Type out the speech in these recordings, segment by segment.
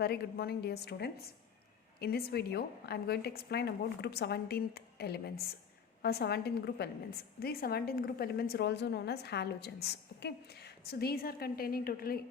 Very good morning, dear students. In this video, I am going to explain about group 17th elements or 17 group elements. These 17 group elements are also known as halogens. Okay, so these are containing totally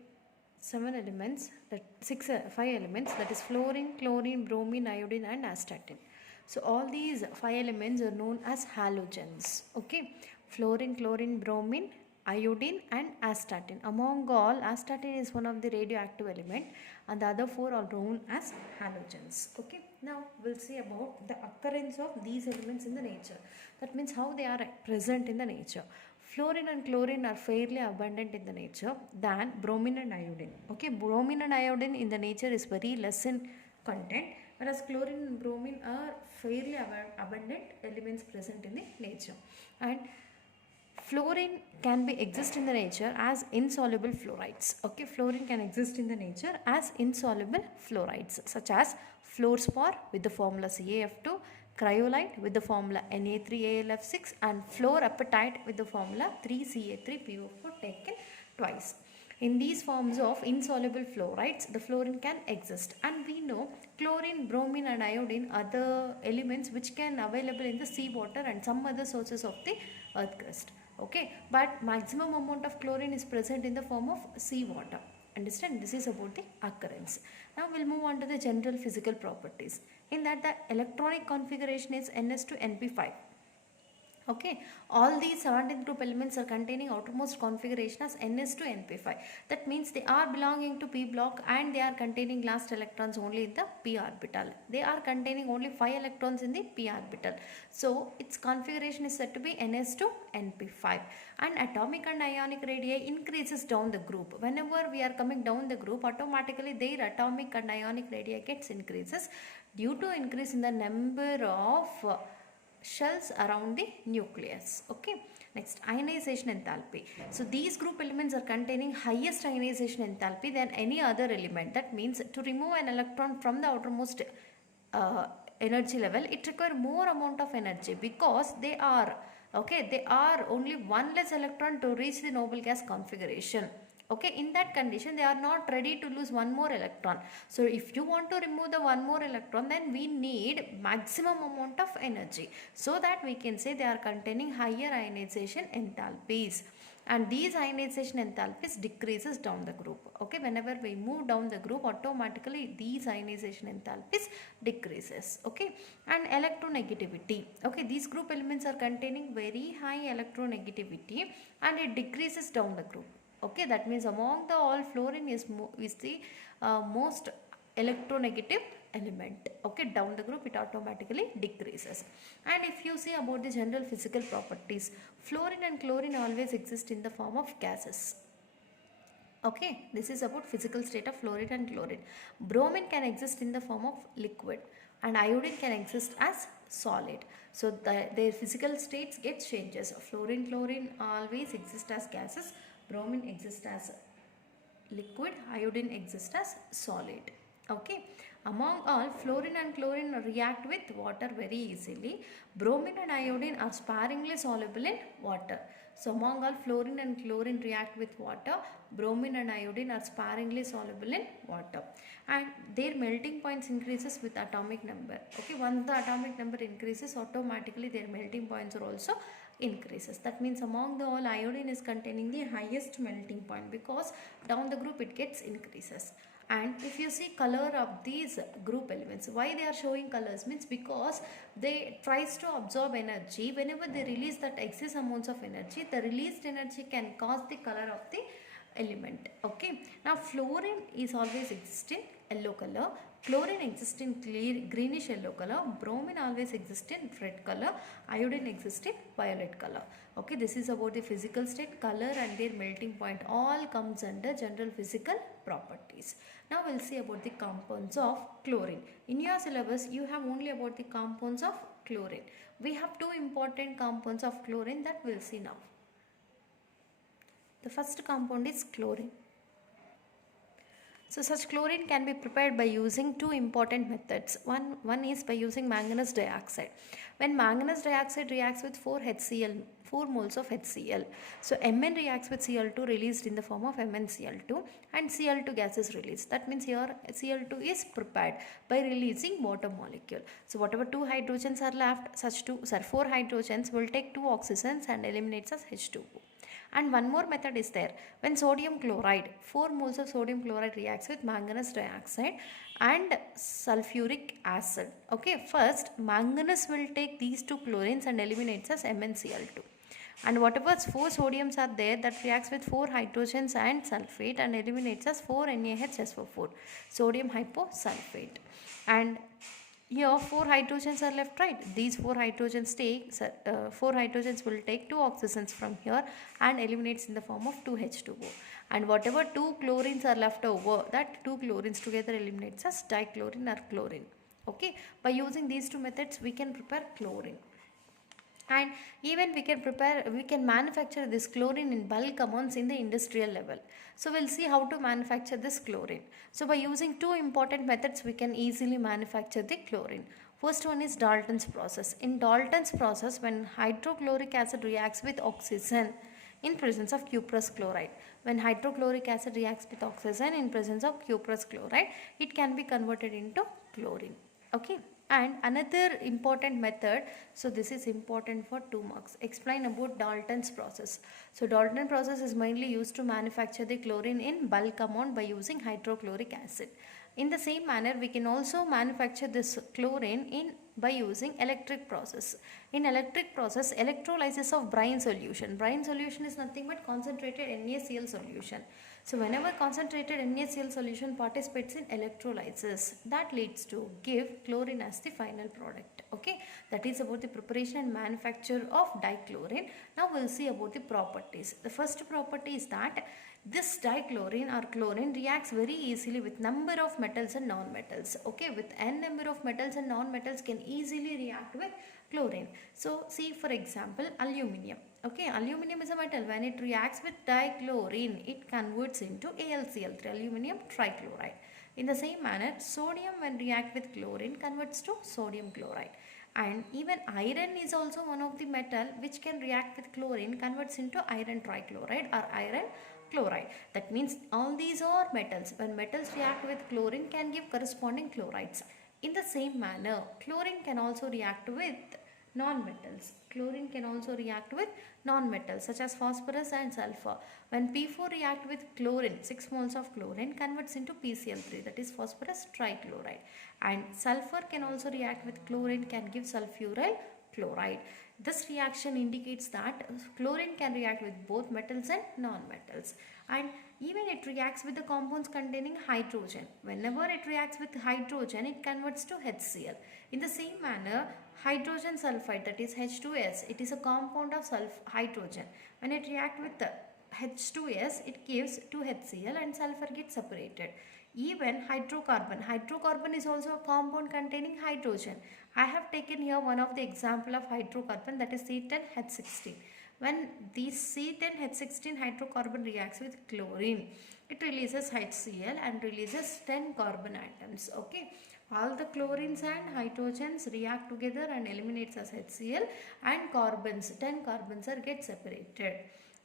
7 elements, that 5 elements, that is fluorine, chlorine, bromine, iodine, and astatine. So all these 5 elements are known as halogens. Okay, fluorine, chlorine, bromine, iodine, and astatine. Among all, astatine is one of the radioactive element, and the other 4 are known as halogens. Okay, now we'll see about the occurrence of these elements in the nature. That means how they are present in the nature. Fluorine and chlorine are fairly abundant in the nature than bromine and iodine. Okay, bromine and iodine in the nature is very less in content, whereas chlorine and bromine are fairly abundant elements present in the nature. And fluorine can be exist in the nature as insoluble fluorides. Okay, fluorine can exist in the nature as insoluble fluorides such as fluorspar with the formula CaF2, cryolite with the formula Na3AlF6, and fluorapatite with the formula 3Ca3PO4 taken twice. In these forms of insoluble fluorides, the fluorine can exist, and we know chlorine, bromine, and iodine are the elements which can available in the seawater and some other sources of the earth crust. Okay, but maximum amount of chlorine is present in the form of seawater. Understand? This is about the occurrence. Now we'll move on to the general physical properties. In that, the electronic configuration is Ns to Np5. Okay, all these 17 group elements are containing outermost configuration as Ns to Np5. That means they are belonging to p block and they are containing last electrons only in the p orbital. They are containing only 5 electrons in the p orbital. So its configuration is said to be Ns to Np5. And atomic and ionic radii increases down the group. Whenever we are coming down the group, automatically their atomic and ionic radii gets increases due to increase in the number of shells around the nucleus. Okay, next, ionization enthalpy. So these group elements are containing highest ionization enthalpy than any other element. That means to remove an electron from the outermost energy level, it requires more amount of energy because they are only one less electron to reach the noble gas configuration. Okay, in that condition they are not ready to lose one more electron. So if you want to remove the one more electron, then we need maximum amount of energy, so that we can say they are containing higher ionization enthalpies, and these ionization enthalpies decreases down the group. Okay, whenever we move down the group, automatically these ionization enthalpies decreases. Okay, and electronegativity. Okay, these group elements are containing very high electronegativity and it decreases down the group. Okay, that means among the all, fluorine is the most electronegative element. Okay, down the group it automatically decreases. And if you see about the general physical properties, fluorine and chlorine always exist in the form of gases. Okay, this is about physical state of fluorine and chlorine. Bromine can exist in the form of liquid, and iodine can exist as solid. So their physical states get changes. Fluorine, chlorine always exist as gases. Bromine exists as liquid, iodine exists as solid. Okay, among all, fluorine and chlorine react with water very easily. Bromine and iodine are sparingly soluble in water. So among all, fluorine and chlorine react with water. Bromine and iodine are sparingly soluble in water, and their melting points increases with atomic number. Okay, once the atomic number increases, automatically their melting points are also increases. That means among the all, iodine is containing the highest melting point because down the group it gets increases. And if you see color of these group elements, why they are showing colors means because they tries to absorb energy. Whenever they release that excess amounts of energy, the released energy can cause the color of the element. Okay, now fluorine is always exist in yellow color, chlorine exists in clear greenish yellow color, bromine always exists in red color, iodine exists in violet color. Okay, this is about the physical state, color and their melting point all comes under general physical properties. Now we'll see about the compounds of chlorine. In your syllabus you have only about the compounds of chlorine. We have two important compounds of chlorine that we'll see now. The first compound is chlorine. So such chlorine can be prepared by using two important methods. One is by using manganese dioxide. When manganese dioxide reacts with 4 HCl, 4 moles of HCl. So Mn reacts with Cl2 released in the form of MnCl2 and Cl2 gas is released. That means here Cl2 is prepared by releasing water molecule. So whatever 2 hydrogens are left, 4 hydrogens will take 2 oxygens and eliminates as H2O. And one more method is there. When sodium chloride, 4 moles of sodium chloride reacts with manganese dioxide and sulfuric acid. Okay, first manganese will take these two chlorines and eliminates as MnCl2. And whatever 4 sodiums are there, that reacts with 4 hydrogens and sulfate and eliminates as 4 NaHSO4, sodium hyposulfate. And here 4 hydrogens are left, right? These 4 hydrogens will take 2 oxygens from here and eliminates in the form of 2H2O. And whatever 2 chlorines are left over, that 2 chlorines together eliminates as dichlorine or chlorine. Okay, by using these two methods we can prepare chlorine. And even we can manufacture this chlorine in bulk amounts in the industrial level. So we'll see how to manufacture this chlorine. So by using two important methods we can easily manufacture the chlorine. First one is Dalton's process. In Dalton's process, when hydrochloric acid reacts with oxygen in presence of cuprous chloride, when hydrochloric acid reacts with oxygen in presence of cuprous chloride, it can be converted into chlorine. Okay. And another important method, so this is important for 2 marks. Explain about Dalton's process. So Dalton's process is mainly used to manufacture the chlorine in bulk amount by using hydrochloric acid. In the same manner, we can also manufacture this chlorine by using electric process. In electric process, electrolysis of brine solution. Brine solution is nothing but concentrated NaCl solution. So whenever concentrated NaCl solution participates in electrolysis, that leads to give chlorine as the final product. Okay, that is about the preparation and manufacture of dichlorine. Now we'll see about the properties. The first property is that this dichlorine or chlorine reacts very easily with number of metals and non-metals. Okay, with n number of metals and non-metals can easily react with chlorine. So see for example aluminium. Okay, aluminium is a metal. When it reacts with dichlorine, it converts into AlCl3, aluminium trichloride. In the same manner, sodium when react with chlorine converts to sodium chloride. And even iron is also one of the metal which can react with chlorine, converts into iron trichloride or iron chloride. That means all these are metals. When metals react with chlorine can give corresponding chlorides. In the same manner, chlorine can also react with non-metals. Chlorine can also react with non-metals such as phosphorus and sulfur. When P4 react with chlorine, 6 moles of chlorine converts into PCl3, that is phosphorus trichloride. And sulfur can also react with chlorine, can give sulfuryl chloride. This reaction indicates that chlorine can react with both metals and non-metals. And even it reacts with the compounds containing hydrogen. Whenever it reacts with hydrogen, it converts to HCl. In the same manner, hydrogen sulfide, that is H2S, it is a compound of hydrogen. When it reacts with the H2S, it gives 2HCl and sulfur gets separated. Even hydrocarbon is also a compound containing hydrogen. I have taken here one of the example of hydrocarbon, that is C10H16. When this C10H16 hydrocarbon reacts with chlorine, it releases HCl and releases 10 carbon atoms. Okay, all the chlorines and hydrogens react together and eliminates as HCl, and carbons, 10 carbons are get separated.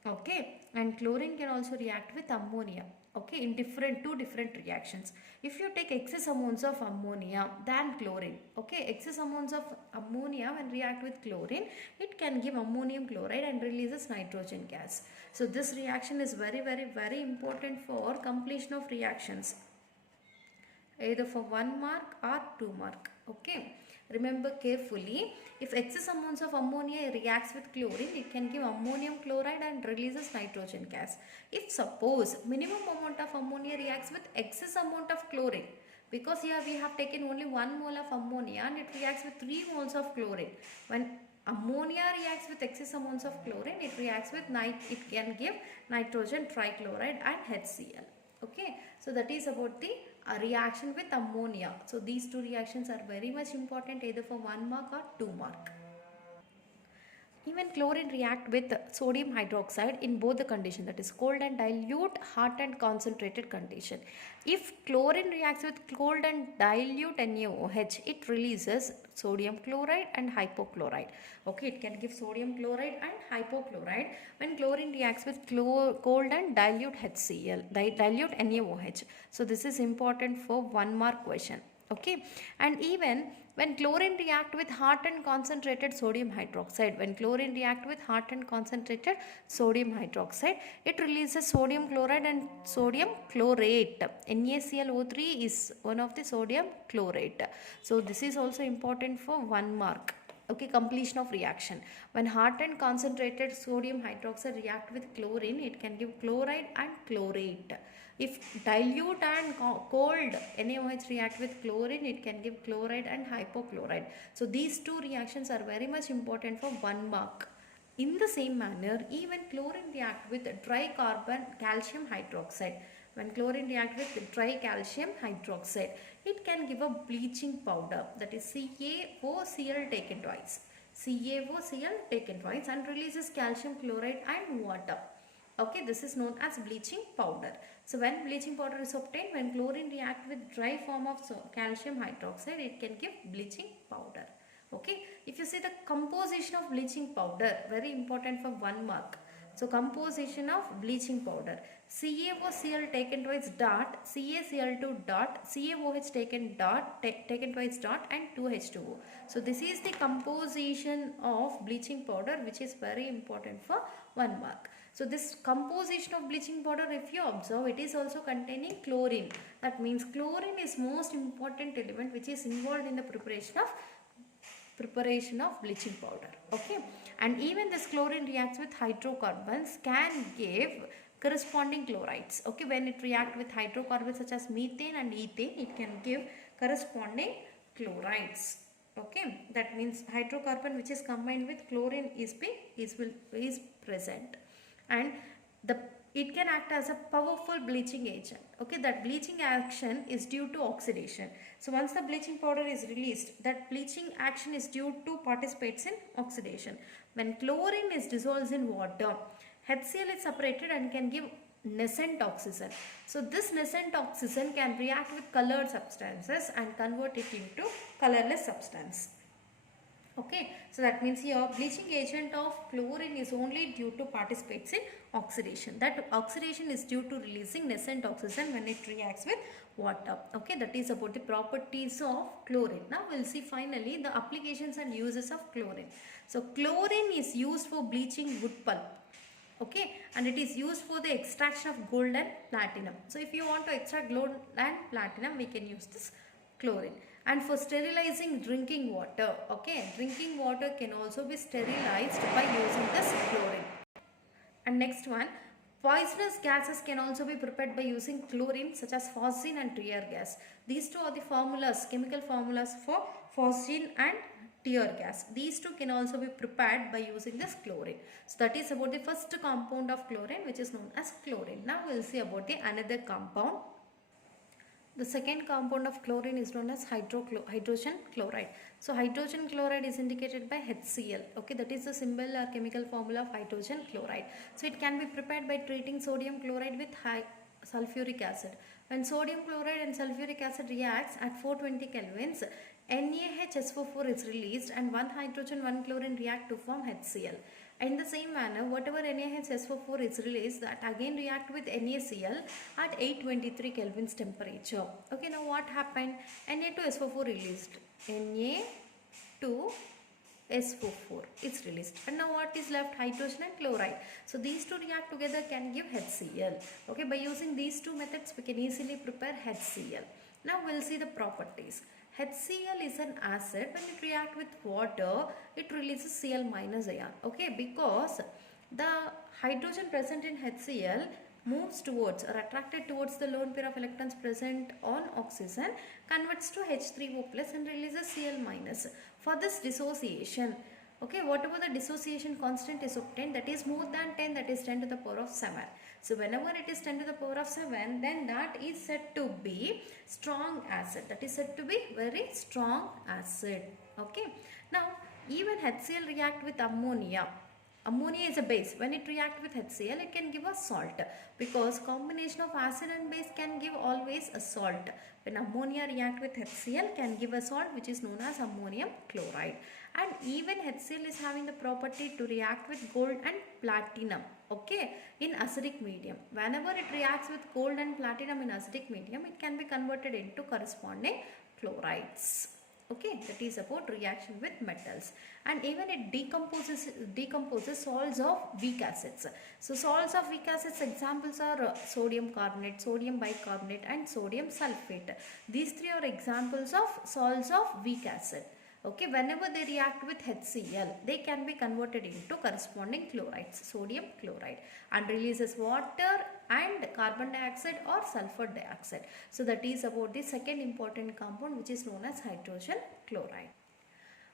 Okay, and chlorine can also react with ammonia. Okay, in two different reactions. If you take excess amounts of ammonia than chlorine, okay, excess amounts of ammonia when react with chlorine, it can give ammonium chloride and releases nitrogen gas. So this reaction is very important for completion of reactions, either for 1 mark or 2 mark. Okay, remember carefully, if excess amounts of ammonia reacts with chlorine, it can give ammonium chloride and releases nitrogen gas. If suppose minimum amount of ammonia reacts with excess amount of chlorine, because here we have taken only 1 mole of ammonia and it reacts with 3 moles of chlorine. When ammonia reacts with excess amounts of chlorine, it reacts with it can give nitrogen trichloride and HCl. Okay, so that is about the reaction with ammonia. So these two reactions are very much important, either for 1 mark or 2 mark. Even chlorine react with sodium hydroxide in both the condition, that is cold and dilute, hot and concentrated condition. If chlorine reacts with cold and dilute NaOH, it releases sodium chloride and hypochlorite. Okay, it can give sodium chloride and hypochlorite when chlorine reacts with cold and dilute HCl, dilute NaOH. So this is important for 1 mark question. Okay, and even when chlorine react with hot and concentrated sodium hydroxide, it releases sodium chloride and sodium chlorate. NaClO3 is one of the sodium chlorate. So this is also important for 1 mark. Okay, completion of reaction. When hot and concentrated sodium hydroxide react with chlorine, it can give chloride and chlorate. If dilute and cold NaOH react with chlorine, it can give chloride and hypochlorite. So these two reactions are very much important for 1 mark. In the same manner, even chlorine react with dry carbon calcium hydroxide. When chlorine react with dry calcium hydroxide, it can give a bleaching powder, that is CaOCl taken twice. CaOCl taken twice and releases calcium chloride and water. Okay, this is known as bleaching powder. So when bleaching powder is obtained, when chlorine react with dry form of calcium hydroxide, it can give bleaching powder. Okay, if you see the composition of bleaching powder, very important for 1 mark. So composition of bleaching powder: CaOCl taken twice dot, CaCl2 dot, CaOH taken twice dot, and 2H2O. So this is the composition of bleaching powder, which is very important for 1 mark. So this composition of bleaching powder, if you observe, it is also containing chlorine. That means chlorine is most important element which is involved in the preparation of bleaching powder. Okay, and even this chlorine reacts with hydrocarbons, can give corresponding chlorides. Okay, when it reacts with hydrocarbons such as methane and ethane, it can give corresponding chlorides. Okay, that means hydrocarbon which is combined with chlorine is present, and it can act as a powerful bleaching agent. Okay, that bleaching action is due to oxidation. So once the bleaching powder is released, that bleaching action is due to participates in oxidation. When chlorine is dissolved in water, HCl is separated and can give nascent oxygen. So this nascent oxygen can react with colored substances and convert it into colorless substance. Okay, so that means here bleaching agent of chlorine is only due to participates in oxidation. That oxidation is due to releasing nascent oxygen when it reacts with water. Okay, that is about the properties of chlorine. Now we'll see finally the applications and uses of chlorine. So chlorine is used for bleaching wood pulp. Okay, and it is used for the extraction of gold and platinum. So if you want to extract gold and platinum, we can use this chlorine. And for sterilizing drinking water, okay, drinking water can also be sterilized by using this chlorine. And next one, poisonous gases can also be prepared by using chlorine, such as phosgene and tear gas. These two are the formulas, chemical formulas for phosgene and tear gas. These two can also be prepared by using this chlorine. So that is about the first compound of chlorine, which is known as chlorine. Now we will see about the another compound. The second compound of chlorine is known as hydrogen chloride. So hydrogen chloride is indicated by HCl. Okay, that is the symbol or chemical formula of hydrogen chloride. So it can be prepared by treating sodium chloride with sulfuric acid. When sodium chloride and sulfuric acid reacts at 420 kelvins, NaHSO4 is released and one hydrogen, one chlorine react to form HCl. In the same manner, whatever NaHSO4 is released, that again react with NaCl at 823 kelvins temperature. Okay, now what happened? Na2SO4 released. Na2SO4 is released. And now what is left? Hydrogen and chloride. So these two react together can give HCl. Okay, by using these two methods, we can easily prepare HCl. Now we'll see the properties. HCl is an acid. When it reacts with water, it releases Cl minus ion. Okay, because the hydrogen present in HCl moves towards or attracted towards the lone pair of electrons present on oxygen, converts to H3O plus and releases Cl minus. For this dissociation, okay, whatever the dissociation constant is obtained, that is more than 10, that is 10 to the power of 7. So whenever it is 10 to the power of 7, then that is said to be strong acid. That is said to be very strong acid. Okay. Now Even HCl react with ammonia. Ammonia is a base. When it react with HCl, it can give a salt, because combination of acid and base can give always a salt. When ammonia react with HCl, can give a salt which is known as ammonium chloride. And even HCl is having the property to react with gold and platinum, okay, in acidic medium. Whenever it reacts with gold and platinum in acidic medium, it can be converted into corresponding chlorides. Okay, that is about reaction with metals. And even it decomposes salts of weak acids. So salts of weak acids examples are sodium carbonate, sodium bicarbonate and sodium sulfate. These three are examples of salts of weak acid. Okay, whenever they react with HCl, they can be converted into corresponding chlorides, sodium chloride, and releases water and carbon dioxide or sulfur dioxide. So that is about the second important compound, which is known as hydrogen chloride.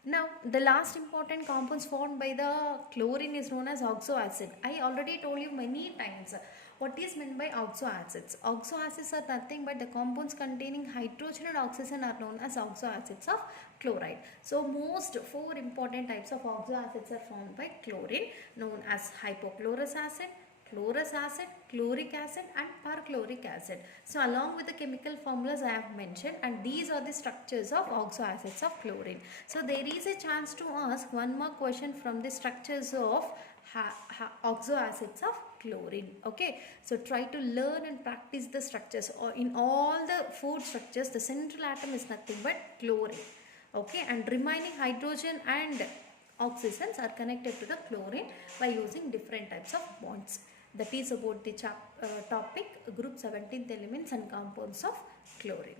Now, the last important compounds formed by the chlorine is known as oxoacid. I already told you many times what is meant by oxoacids. Oxoacids are nothing but the compounds containing hydrogen and oxygen are known as oxoacids of chloride. So, most four important types of oxoacids are formed by chlorine, known as hypochlorous acid, chlorous acid, chloric acid and perchloric acid. So along with the chemical formulas I have mentioned, and these are the structures of oxoacids of chlorine. So there is a chance to ask one more question from the structures of oxoacids of chlorine. Okay, so try to learn and practice the structures. Or in all the four structures, the central atom is nothing but chlorine. Okay, and remaining hydrogen and oxygens are connected to the chlorine by using different types of bonds. That is about the topic group 17th elements and compounds of chlorine.